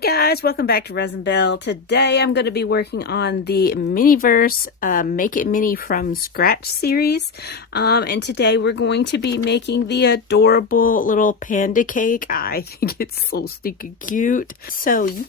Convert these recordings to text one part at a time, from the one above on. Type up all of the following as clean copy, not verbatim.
Hey guys, welcome back to Resin Bell. Today I'm going to be working on the Miniverse Make It Mini from Scratch series. And today we're going to be making the adorable little panda cake. I think it's so stinking cute. So yay!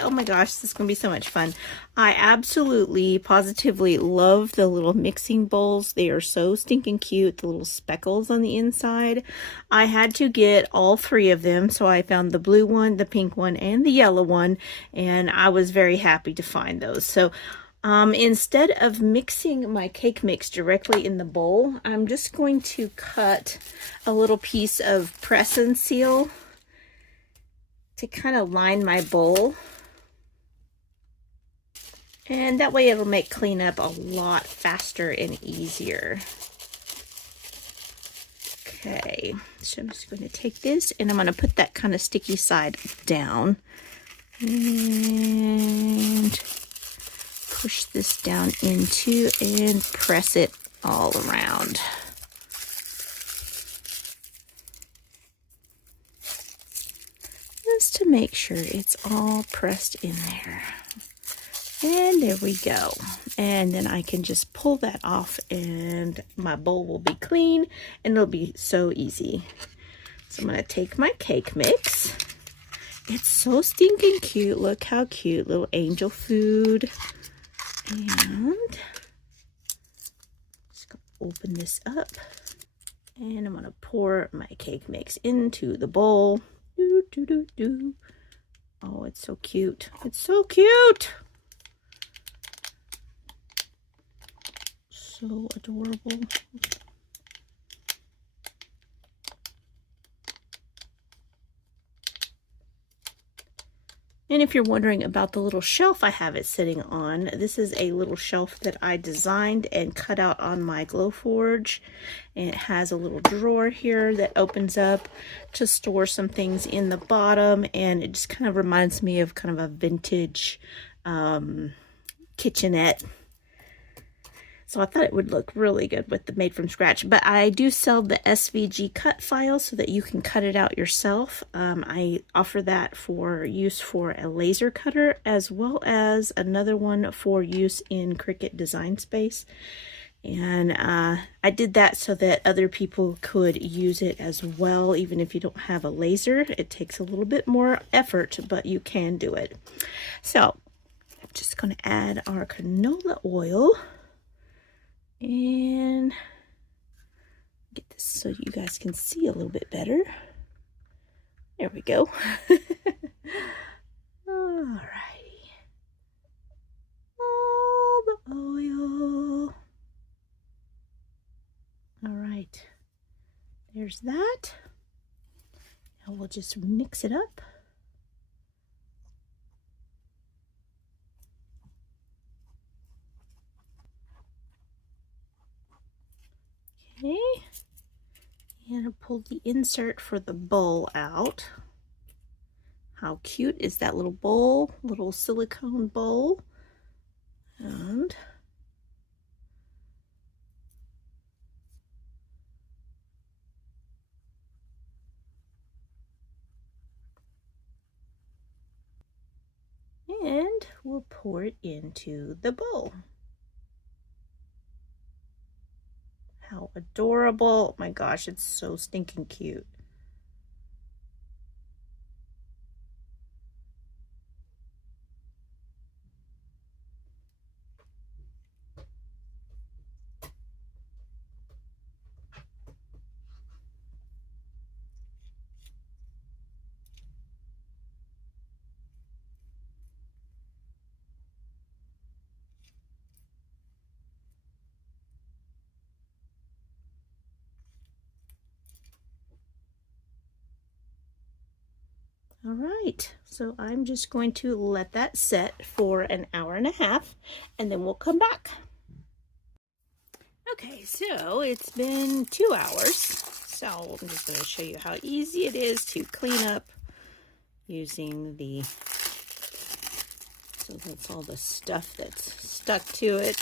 Oh my gosh, this is going to be so much fun. I absolutely, positively love the little mixing bowls. They are so stinking cute. The little speckles on the inside. I had to get all three of them. So I found the blue one, the pink one, and the yellow one. And I was very happy to find those. So instead of mixing my cake mix directly in the bowl, I'm just going to cut a little piece of press and seal to kind of line my bowl. And that way it'll make cleanup a lot faster and easier. Okay, so I'm just going to take this and I'm going to put that kind of sticky side down. And push this down into and press it all around. Just to make sure it's all pressed in there. And there we go. And then I can just pull that off and my bowl will be clean and it'll be so easy. So I'm going to take my cake mix. It's so stinking cute. Look how cute. Little angel food. And just going to open this up. And I'm going to pour my cake mix into the bowl. Doo, doo, doo, doo. Oh, it's so cute. It's so cute. So adorable. And if you're wondering about the little shelf I have it sitting on, this is a little shelf that I designed and cut out on my Glowforge. And it has a little drawer here that opens up to store some things in the bottom. And it just kind of reminds me of kind of a vintage kitchenette. So I thought it would look really good with the made from scratch. But I do sell the SVG cut file so that you can cut it out yourself. I offer that for use for a laser cutter as well as another one for use in Cricut Design Space. And I did that so that other people could use it as well. Even if you don't have a laser, it takes a little bit more effort, but you can do it. So I'm just going to add our canola oil. And get this so you guys can see a little bit better. There we go. Alrighty. All the oil. Alright. There's that. Now we'll just mix it up. Okay, and I'll pull the insert for the bowl out. How cute is that little bowl, little silicone bowl? And we'll pour it into the bowl. How adorable. Oh my gosh, it's so stinking cute. All right, so I'm just going to let that set for an hour and a half, and then we'll come back. Okay, so it's been 2 hours, so I'm just going to show you how easy it is to clean up using the, so that's all the stuff that's stuck to it.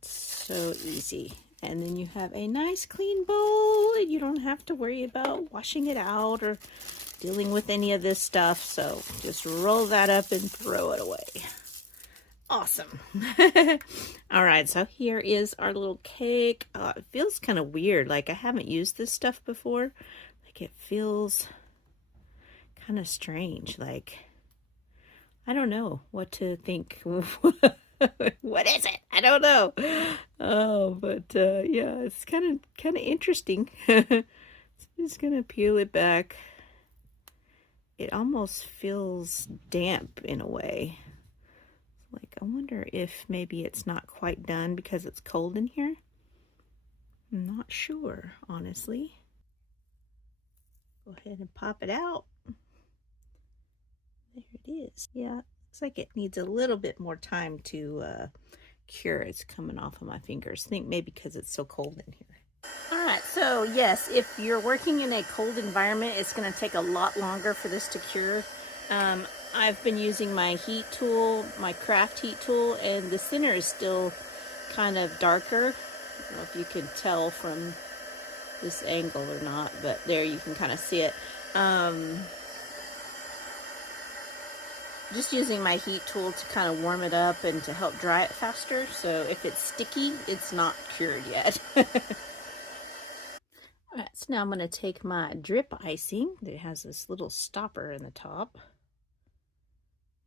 It's so easy. And then you have a nice clean bowl, and you don't have to worry about washing it out or dealing with any of this stuff, so just roll that up and throw it away. Awesome. All right, so here is our little cake. It feels kind of weird, like I haven't used this stuff before. Like it feels kind of strange, like I don't know what to think. What is it? I don't know. Oh, but yeah, it's kind of interesting. Just gonna peel it back. It almost feels damp in a way. Like, I wonder if maybe it's not quite done because it's cold in here. I'm not sure, honestly. Go ahead and pop it out. There it is. Yeah, looks like it needs a little bit more time to cure. It's coming off of my fingers. I think maybe because it's so cold in here. All right, so yes, if you're working in a cold environment, it's going to take a lot longer for this to cure. I've been using my heat tool, my craft heat tool, and the center is still kind of darker. I don't know if you can tell from this angle or not, but there you can kind of see it. Just using my heat tool to kind of warm it up and to help dry it faster. So if it's sticky, it's not cured yet. All right, so now I'm going to take my drip icing that has this little stopper in the top.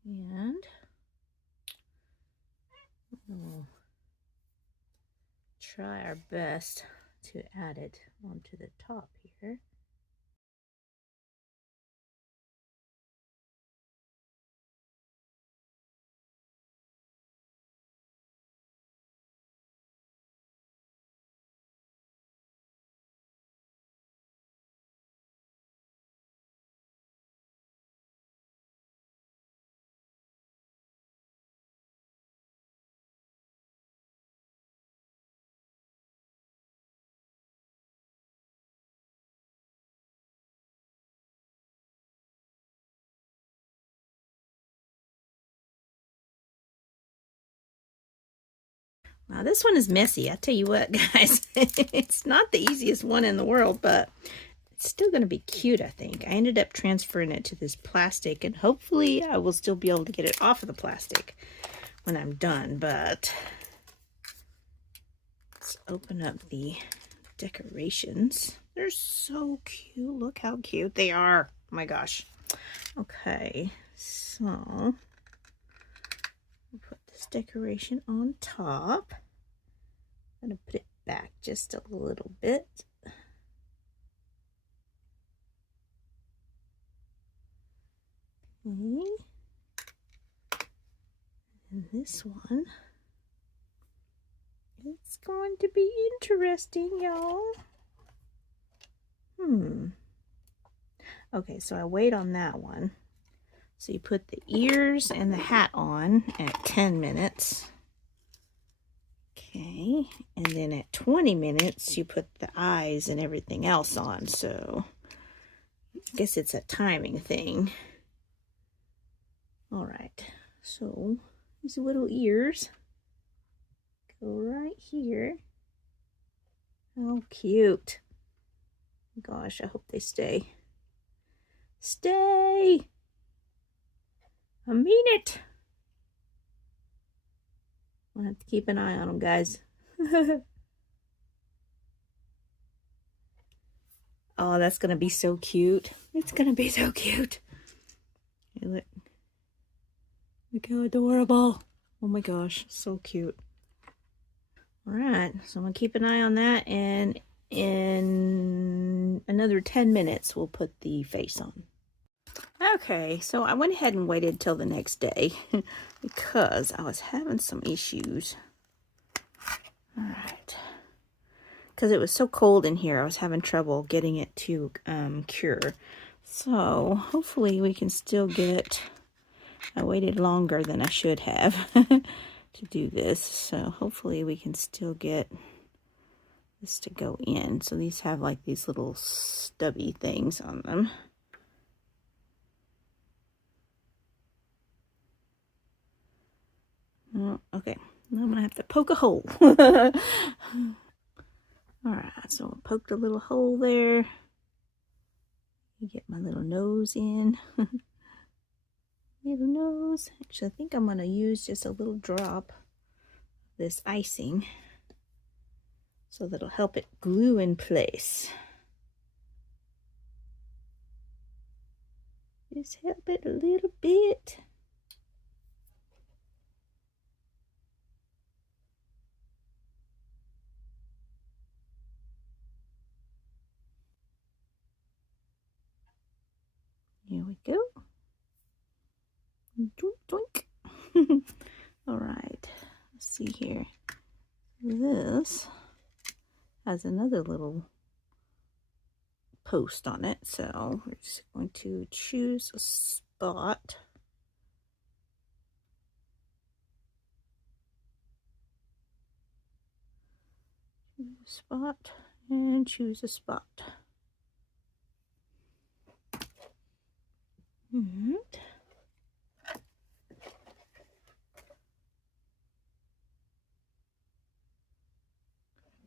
And we'll try our best to add it onto the top here. Now this one is messy. I tell you what, guys, it's not the easiest one in the world, but it's still going to be cute, I think. I ended up transferring it to this plastic, and hopefully I will still be able to get it off of the plastic when I'm done, but let's open up the decorations. They're so cute. Look how cute they are. Oh my gosh. Okay, so I'll put this decoration on top. I'm going to put it back just a little bit. Okay. And this one, it's going to be interesting, y'all. Okay, so I wait on that one. So you put the ears and the hat on at 10 minutes. Okay, and then at 20 minutes, you put the eyes and everything else on. So I guess it's a timing thing. All right, so these little ears go right here. How cute. Gosh, I hope they stay. Stay! I mean it! I'll have to keep an eye on them, guys. Oh, that's gonna be so cute. It's gonna be so cute. Hey, look. Look how adorable. Oh my gosh, so cute. All right, so I'm gonna keep an eye on that, and in another 10 minutes, we'll put the face on. Okay, so I went ahead and waited till the next day because I was having some issues. All right. Because it was so cold in here, I was having trouble getting it to cure. So hopefully we can still get... I waited longer than I should have to do this. So hopefully we can still get this to go in. So these have like these little stubby things on them. Oh, okay, now I'm gonna have to poke a hole. All right, so I poked a little hole there. Get my little nose in. Little nose. Actually, I think I'm going to use just a little drop of this icing so that'll help it glue in place. Just help it a little bit. Here we go. Doink, doink. All right, let's see here. This has another little post on it, so we're just going to choose a spot. Choose a spot and choose a spot.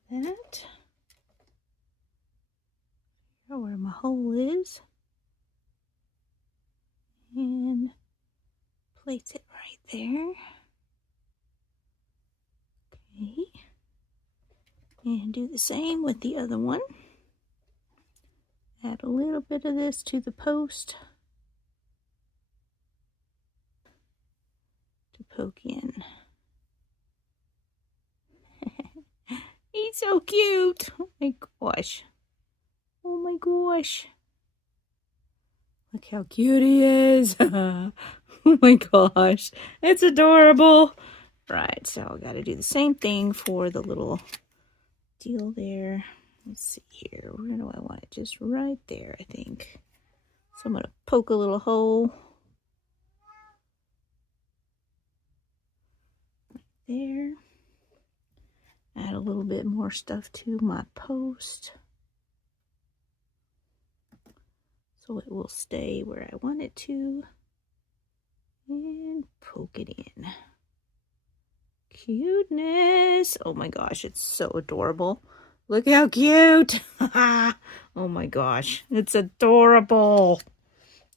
And that. Here where my hole is. And place it right there. Okay. And do the same with the other one. Add a little bit of this to the post to poke in. He's so cute. Oh my gosh. Oh my gosh. Look how cute he is. Oh my gosh. It's adorable. Right, so I got to do the same thing for the little deal there. Let's see here. Where do I want it? Just right there, I think. So I'm going to poke a little hole. Right there. Add a little bit more stuff to my post, so it will stay where I want it to. And poke it in. Cuteness. Oh my gosh, it's so adorable. Look how cute. Oh my gosh, it's adorable.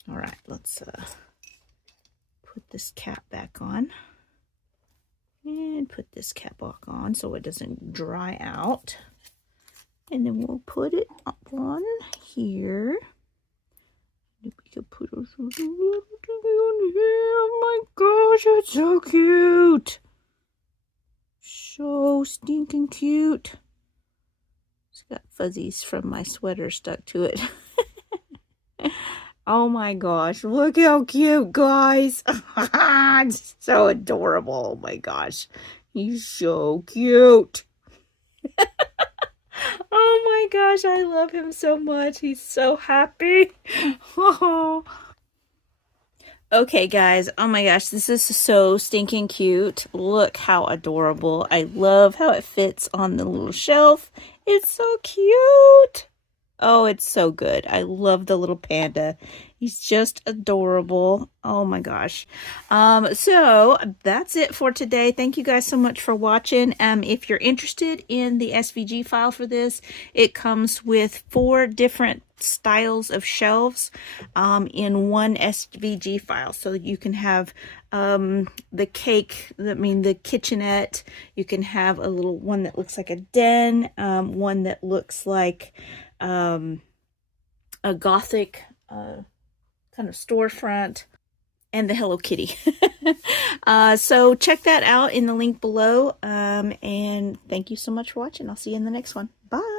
All right, let's put this cap back on. And put this cap back on so it doesn't dry out. And then we'll put it up on here. We can put a little thing on here. Oh my gosh, it's so cute. So stinking cute. It's got fuzzies from my sweater stuck to it. Oh my gosh, look how cute, guys. It's so adorable. Oh my gosh, he's so cute. Oh my gosh, I love him so much. He's so happy. Oh. Okay, guys. Oh my gosh, this is so stinking cute. Look how adorable. I love how it fits on the little shelf. It's so cute. Oh, it's so good. I love the little panda. He's just adorable. Oh my gosh. So that's it for today. Thank you guys so much for watching. If you're interested in the SVG file for this, it comes with 4 different styles of shelves in one SVG file. So you can have the cake, the kitchenette. You can have a little one that looks like a den, one that looks like a gothic kind of storefront, and the Hello Kitty. So check that out in the link below, and thank you so much for watching. I'll see you in the next one. Bye.